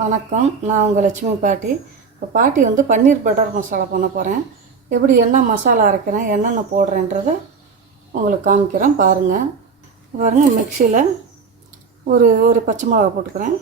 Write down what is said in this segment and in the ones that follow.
வணக்கம். நான் உங்கள் லட்சுமி பாட்டி. இப்போ பாட்டி வந்து பன்னீர் பட்டர் மசாலா பண்ண போகிறேன் எப்படி என்ன மசாலா அரைக்கிறேன் என்னென்ன போடுறேன்றதை உங்களுக்கு காமிக்கிறேன். பாருங்கள் பாருங்கள் மிக்சியில் ஒரு ஒரு பச்சை மிளகா போட்டுக்கிறேன்.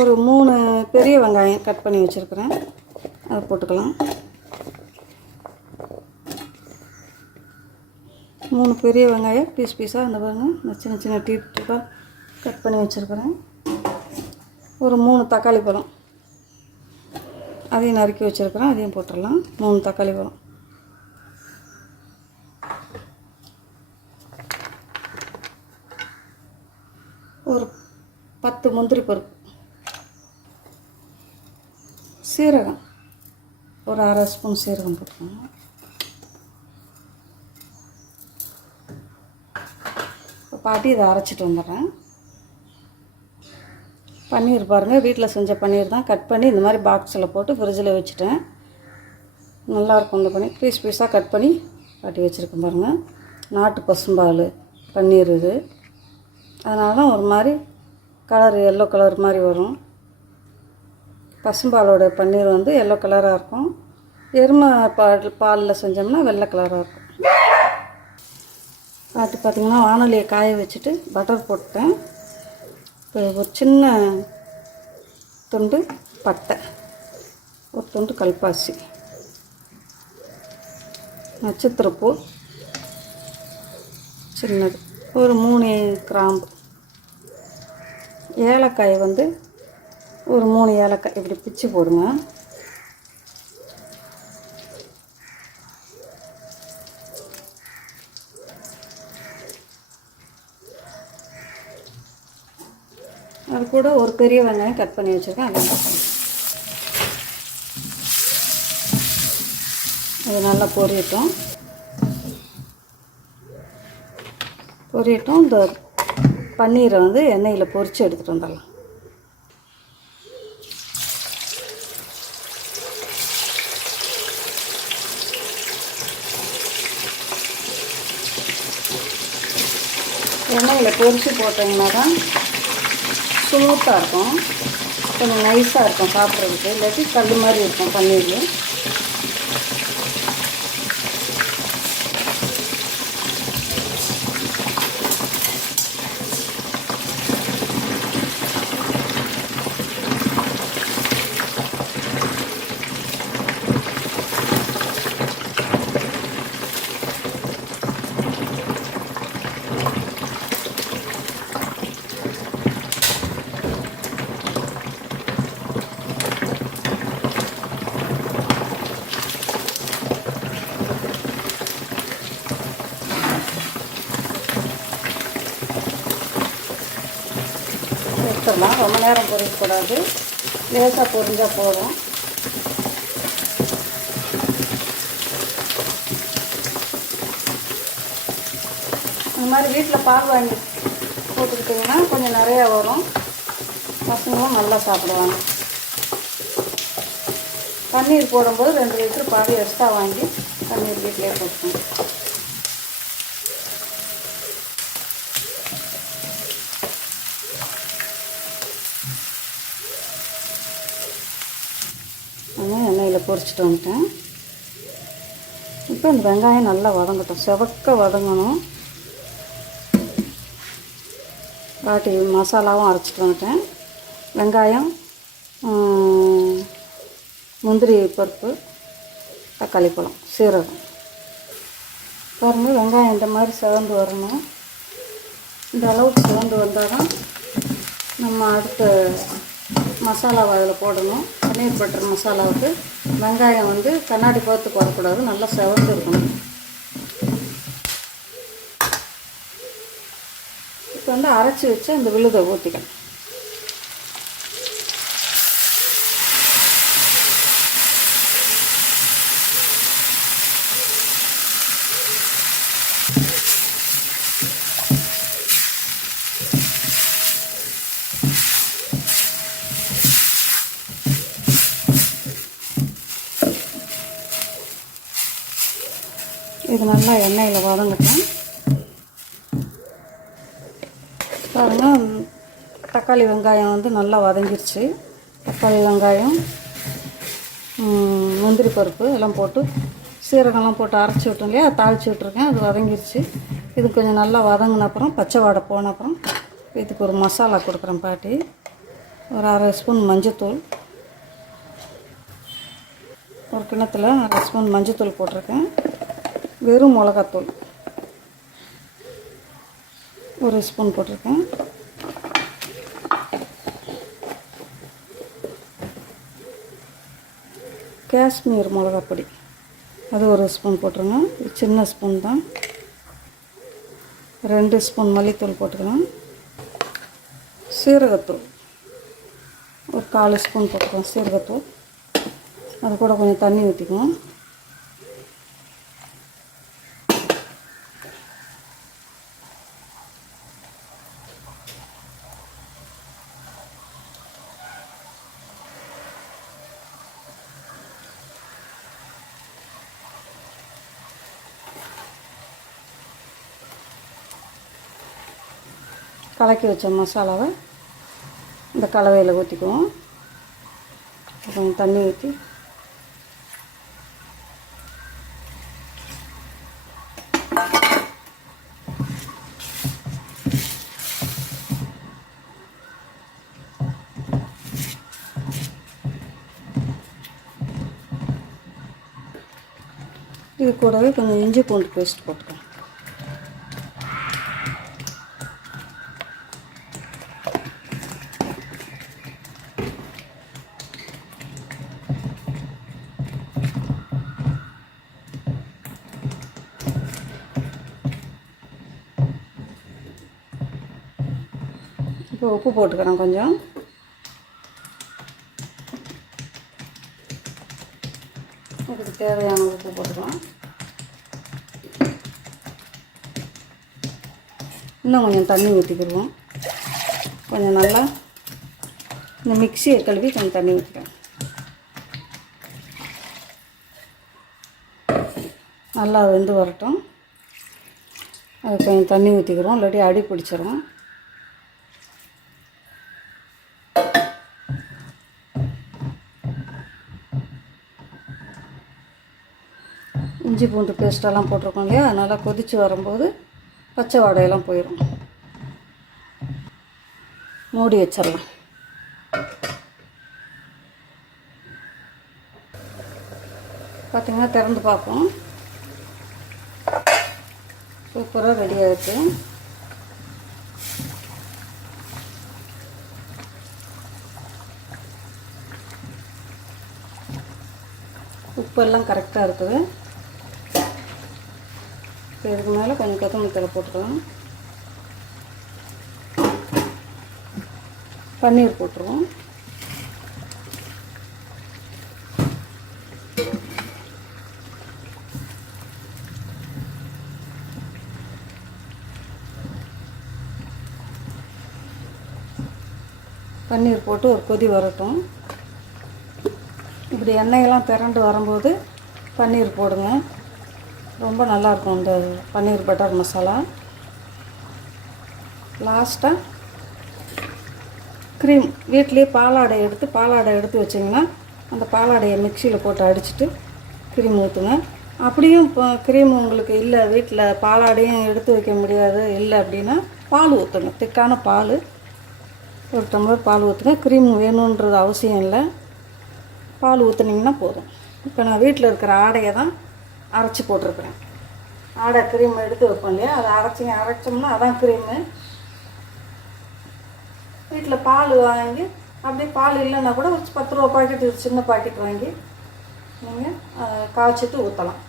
ஒரு மூணு பெரிய வெங்காயம் கட் பண்ணி வச்சுருக்கிறேன். அதை போட்டுக்கலாம். மூணு பெரிய வெங்காயம் பீஸ் பீஸாக இந்த பாருங்கள் இந்த சின்ன சின்ன டீப் டீப்பாக கட் பண்ணி வச்சுருக்கிறேன். ஒரு மூணு தக்காளி பழம். அதையும் நறுக்கி வச்சுருக்குறோம் அதையும் போட்டுடலாம். மூணு தக்காளி பழம். ஒரு பத்து முந்திரி பருப்பு. சீரகம். ஒரு அரை ஸ்பூன் சீரகம் போட்டுக்கோங்க. பாட்டி இதை அரைச்சிட்டு வந்துடுறேன். பன்னீர் பாருங்கள் வீட்டில் செஞ்ச பன்னீர் தான். கட் பண்ணி இந்த மாதிரி பாக்ஸில் போட்டு ஃப்ரிட்ஜில் வச்சுட்டேன். நல்லாயிருக்கும் இந்த பன்னீர். பீஸ் பீஸாக கட் பண்ணி காட்டி வச்சுருக்கேன் பாருங்கள் நாட்டு பசும்பால் பன்னீர் இது. அதனால தான் ஒரு மாதிரி கலர் எல்லோ கலர் மாதிரி வரும். பசும்பாலோட பன்னீர் வந்து எல்லோ கலராக இருக்கும். எருமை பால் பாலில் செஞ்சோம்னா வெள்ளை கலராக இருக்கும். அடுத்து பார்த்திங்கன்னா வானொலியை காய வச்சுட்டு பட்டர் போட்டேன் இப்போ ஒரு சின்ன துண்டு பட்டை ஒரு துண்டு கல்பாசி நட்சத்திரப்பூ சின்னது ஒரு மூணு கிராம்பு. ஏலக்காய் வந்து ஒரு மூணு ஏலக்காய் இப்படி பிச்சு போடுங்க. அது கூட ஒரு பெரிய வெங்காயம் கட் பண்ணி வச்சுருக்கேன் அதை போட்டுக்கணும். அது நல்லா பொரியட்டும். பொரியட்டும். இந்த பன்னீரை வந்து எண்ணெயில் பொரித்து எடுத்துகிட்டு வந்துடலாம். எண்ணெயில் பொரித்து போட்டிங்கன்னா தான் ஸ்மூத்தாக இருக்கும். கொஞ்சம் நைஸாக இருக்கும் சாப்பிட்றதுக்கு. இல்லாட்டி கல் மாதிரி இருக்கும் பன்னீர் எடுத்துடலாம் ரொம்ப நேரம் பொறிக்கக்கூடாது. லேசாக பொறிஞ்சால் போதும். இந்த மாதிரி வீட்டில் பால் வாங்கி போட்டுக்கிட்டிங்கன்னா கொஞ்சம் நிறையா வரும். பசங்களும் நல்லா சாப்பிடுவாங்க. பன்னீர் போடும்போது ரெண்டு லிட்டர் பால் எக்ஸ்ட்ரா வாங்கி பன்னீர் வீட்டிலே போட்டுக்கணும். பொறிச்சிட்டு வந்துட்டேன். இப்போ இந்த வெங்காயம் நல்லா வதங்கட்டும். செவக்க வதங்கணும். பாட்டி மசாலாவும் அரைச்சிட்டு வந்துட்டேன். வெங்காயம் முந்திரி பருப்பு தக்காளி பழம் சீரகம். பாருங்க வெங்காயம் இந்த மாதிரி சிவந்து வரணும். இந்த அளவுக்கு சிவந்து வந்தால் தான் நம்ம அடுத்த மசாலாவை அதில் போடணும். பன்னீர் பட்டர் மசாலாவுக்கு வெங்காயம் வந்து கண்ணாடி பார்த்து வரக்கூடாது நல்லா செவந்து இருக்கணும். இப்போ வந்து அரைச்சி வச்சு அந்த விழுதை ஊற்றிக்கணும் இது நல்லா எண்ணெயில் வதங்கட்டும். பாருங்கள் தக்காளி வெங்காயம் வந்து நல்லா வதங்கிருச்சு. தக்காளி வெங்காயம் முந்திரி பருப்பு எல்லாம் போட்டு சீரகம்லாம் போட்டு அரைச்சி விட்டோம் இல்லையா? தாளித்து விட்ருக்கேன் அது வதங்கிருச்சு. இது கொஞ்சம் நல்லா வதங்கின அப்புறம் பச்சை வாடை போன அப்புறம் இதுக்கு ஒரு மசாலா கொடுக்குறேன் பாட்டி. ஒரு அரை ஸ்பூன் மஞ்சத்தூள். ஒரு கிணத்துல அரை ஸ்பூன் மஞ்சத்தூள் போட்டிருக்கேன். வெறும் மிளகாத்தூள். ஒரு ஸ்பூன் போட்டிருக்கேன். காஷ்மீர் மிளகாப்பொடி. அது ஒரு ஸ்பூன் போட்டுருங்க. சின்ன ஸ்பூன் தான். ரெண்டு ஸ்பூன் மல்லித்தூள் போட்டுக்கலாம். சீரகத்தூள். ஒரு காலு ஸ்பூன் போட்டுக்கலாம் சீரகத்தூள். அது கூட கொஞ்சம் தண்ணி ஊற்றிக்குவோம் கலக்கி வச்ச மசாலாவை இந்த கலவையில் ஊற்றிக்குவோம் கொஞ்சம் தண்ணி ஊற்றி இது கூடவே கொஞ்சம் இஞ்சி பூண்டு பேஸ்ட் போட்டுக்கலாம். உப்பு போட்டுக்கிறேன் கொஞ்சம். இதுக்கு தேவையான உப்பு போட்டுக்கலாம். இன்னும் கொஞ்சம் தண்ணி ஊற்றிக்கிடுவோம் கொஞ்சம் நல்லா இந்த மிக்சியை கழுவி கொஞ்சம் தண்ணி ஊற்றிக்கிறேன் நல்லா வெந்து வரட்டும். அது கொஞ்சம் தண்ணி ஊற்றிக்கிறோம் இல்லாட்டி அடி பிடிச்சிரும். இஞ்சி பூண்டு பேஸ்ட்டெல்லாம் போட்டிருக்கோம் இல்லையா? நல்லா கொதித்து வரும்போது பச்சை வாடையெல்லாம் போயிடும் மூடி வச்சிடலாம். பார்த்திங்கன்னா திறந்து பார்ப்போம். சூப்பராக ரெடி ஆயிடுச்சு. உப்பெல்லாம் கரெக்டாக இருக்குது. இப்போ இதுக்கு மேலே கொஞ்சம் கொத்தமல்லி தழை போட்டுக்கலாம். பன்னீர் போட்டுருவோம். பன்னீர் போட்டு ஒரு கொதி வரட்டும். இப்படி எண்ணெயெல்லாம் திரண்டு வரும்போது பன்னீர் போடுங்க. ரொம்ப நல்லாயிருக்கும் இந்த பன்னீர் பட்டர் மசாலா. லாஸ்ட்டாக க்ரீம் வீட்லேயே பாலாடை எடுத்து பாலாடை எடுத்து வச்சிங்கன்னா அந்த பாலாடையை மிக்சியில் போட்டு அடிச்சுட்டு க்ரீம் ஊற்றுங்க அப்படியும் இப்போ க்ரீம் உங்களுக்கு இல்லை வீட்டில் பாலாடையும் எடுத்து வைக்க முடியாது இல்லை அப்படின்னா பால் ஊற்றுங்க திக்கான பால். ஒரு டம்ளர் பால் ஊற்றுங்க க்ரீம் வேணுன்றது அவசியம் இல்லை. பால் ஊற்றுனீங்கன்னா போதும். இப்போ நான் வீட்டில் இருக்கிற ஆடையை தான் அரைச்சி போட்டிருக்கிறேன். ஆடை க்ரீம் எடுத்து வைப்போம் இல்லையா? அதை அரைச்சி அரைச்சோம்னா அதான் க்ரீமு வீட்டில் பால் வாங்கி அப்படியே பால் இல்லைன்னா கூட ஒரு பத்து ரூபா பாக்கெட் ஒரு சின்ன பாக்கெட் வாங்கி நீங்கள் காய்ச்சிட்டு ஊற்றலாம்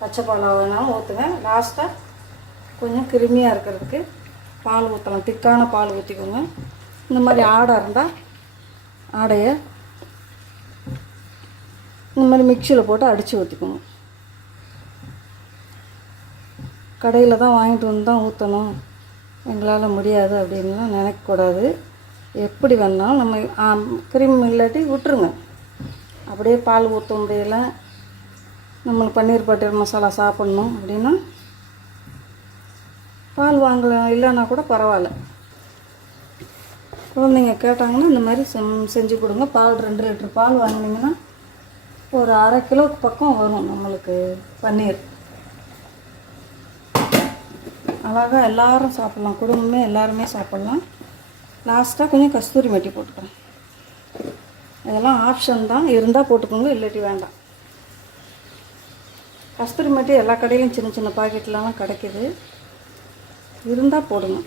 பச்சை பால் வேணாலும் ஊற்றுங்க லாஸ்ட்டாக கொஞ்சம் கிருமியாக இருக்கிறதுக்கு பால் ஊற்றலாம் திக்கான பால் ஊற்றிக்கோங்க இந்த மாதிரி ஆடை இருந்தால் ஆடையை இந்த மாதிரி மிக்சியில் போட்டு அடித்து ஊற்றிக்கணும் கடையில் தான் வாங்கிட்டு வந்து தான் ஊற்றணும் எங்களால் முடியாது அப்படின்லாம் நினைக்கக்கூடாது. எப்படி வேணாலும் நம்ம க்ரீம் இல்லாட்டி விட்டுருங்க. அப்படியே பால் ஊற்ற முடியல நம்மளுக்கு பன்னீர் பட்டர் மசாலா சாப்பிட்ணும் அப்படின்னா பால் வாங்கல இல்லைன்னா கூட பரவாயில்ல. குழந்தைங்க கேட்டாங்கன்னா இந்த மாதிரி செம் செஞ்சு கொடுங்க. பால் ரெண்டு லிட்டர் பால் வாங்கினீங்கன்னா ஒரு அரை கிலோக்கு பக்கம் வரும் நம்மளுக்கு பன்னீர். அழகாக எல்லாரும் சாப்பிட்லாம் குடும்பமே எல்லாருமே சாப்பிட்லாம். லாஸ்ட்டாக கொஞ்சம் கஸ்தூரி மெட்டி போட்டுக்கிறேன் இதெல்லாம் ஆப்ஷன் தான். இருந்தால் போட்டுக்கோங்க இல்லாட்டி வேண்டாம். கஸ்தூரி மெட்டி எல்லா கடையிலும் சின்ன சின்ன பாக்கெட்லலாம் கிடைக்கிது. இருந்தால் போடுங்க.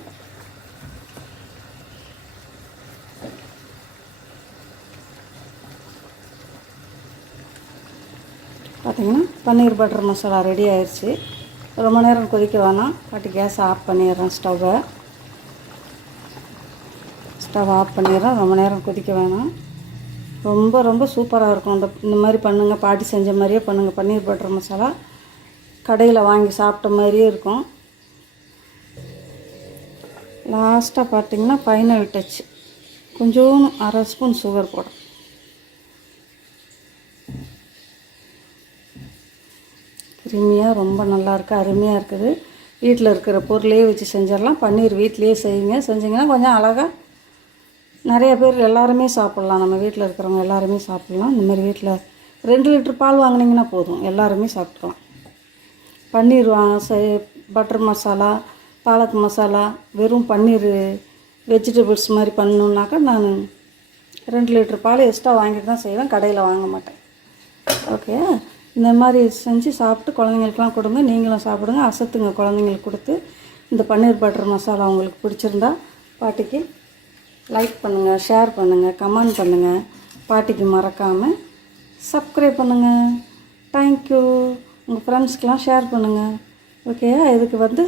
பார்த்திங்கன்னா பன்னீர் பட்டர் மசாலா ரெடி ஆயிடுச்சு ரொம்ப நேரம் கொதிக்க வேணாம். பாட்டி கேஸ் ஆஃப் பண்ணிடுறேன் ஸ்டவ்வை. ஸ்டவ் ஆஃப் பண்ணிடுறேன். ரொம்ப நேரம் கொதிக்க வேணாம். ரொம்ப ரொம்ப சூப்பராக இருக்கும். இந்த இந்த மாதிரி பண்ணுங்கள் பாட்டி செஞ்ச மாதிரியே பண்ணுங்கள் பன்னீர் பட்டர் மசாலா கடையில் வாங்கி சாப்பிட்ட மாதிரியே இருக்கும். லாஸ்ட்டாக பார்த்தீங்கன்னா ஃபைனல் டச் கொஞ்சோன்னு அரை ஸ்பூன் சுகர் போடும் கிருமியாக ரொம்ப நல்லாயிருக்கு அருமையாக இருக்குது. வீட்டில் இருக்கிற பொருளையே வச்சு செஞ்சிடலாம். பன்னீர் வீட்டிலையே செய்யுங்க. செஞ்சிங்கன்னா கொஞ்சம் அழகாக நிறைய பேர் எல்லாருமே சாப்பிட்லாம். நம்ம வீட்டில் இருக்கிறவங்க எல்லாருமே சாப்பிட்லாம். இந்த மாதிரி வீட்டில் ரெண்டு லிட்டர் பால் வாங்கினீங்கன்னா போதும். எல்லாருமே சாப்பிட்டுக்கலாம். பன்னீர் வா செய் பட்டர் மசாலா பாலக் மசாலா வெறும் பன்னீர் வெஜிடபிள்ஸ் மாதிரி பண்ணணுன்னாக்கா நான் ரெண்டு லிட்டர் பால் எக்ஸ்ட்ரா வாங்கிட்டு தான் செய்வேன். கடையில் வாங்க மாட்டேன். ஓகே இந்த மாதிரி செஞ்சு சாப்பிட்டு குழந்தைங்களுக்குலாம் கொடுங்க. நீங்களும் சாப்பிடுங்க. அசத்துங்க குழந்தைங்களுக்கு கொடுத்து. இந்த பன்னீர் பட்டர் மசாலா உங்களுக்கு பிடிச்சிருந்தா பாட்டிக்கு லைக் பண்ணுங்கள் ஷேர் பண்ணுங்கள் கமெண்ட் பண்ணுங்கள் பாட்டிக்கு மறக்காமல் சப்ஸ்கிரைப் பண்ணுங்கள் தேங்க்யூ உங்கள் ஃப்ரெண்ட்ஸ்க்கெலாம் ஷேர் பண்ணுங்கள் ஓகே இதுக்கு வந்து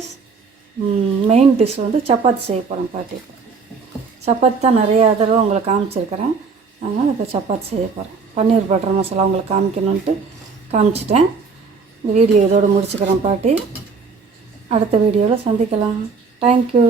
மெயின் டிஷ் வந்து சப்பாத்தி செய்ய போகிறேன் பாட்டி. சப்பாத்தி தான் நிறைய தடவை உங்களை காமிச்சிருக்கிறேன். அதனால் இப்போ சப்பாத்தி செய்ய போகிறேன் பன்னீர் பட்டர் மசாலா உங்களுக்கு காமிக்கணுன்ட்டு காமிச்சிட்டேன். இந்த வீடியோ இதோடு முடிச்சுக்கிறேன் பாட்டி. அடுத்த வீடியோவில் சந்திக்கலாம். தேங்க்யூ